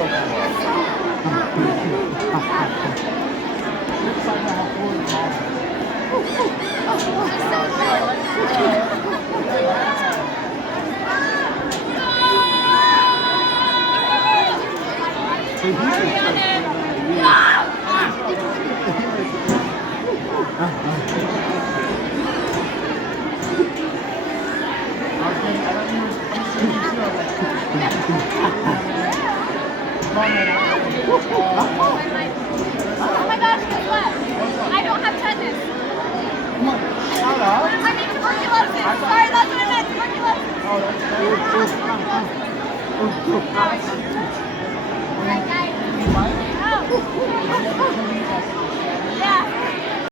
so cool. Looks like I have food Oh my gosh, guess what? I don't have tetanus. Shut up. I mean tuberculosis. Sorry, that's what I meant. Tuberculosis. Alright, guys. Oh.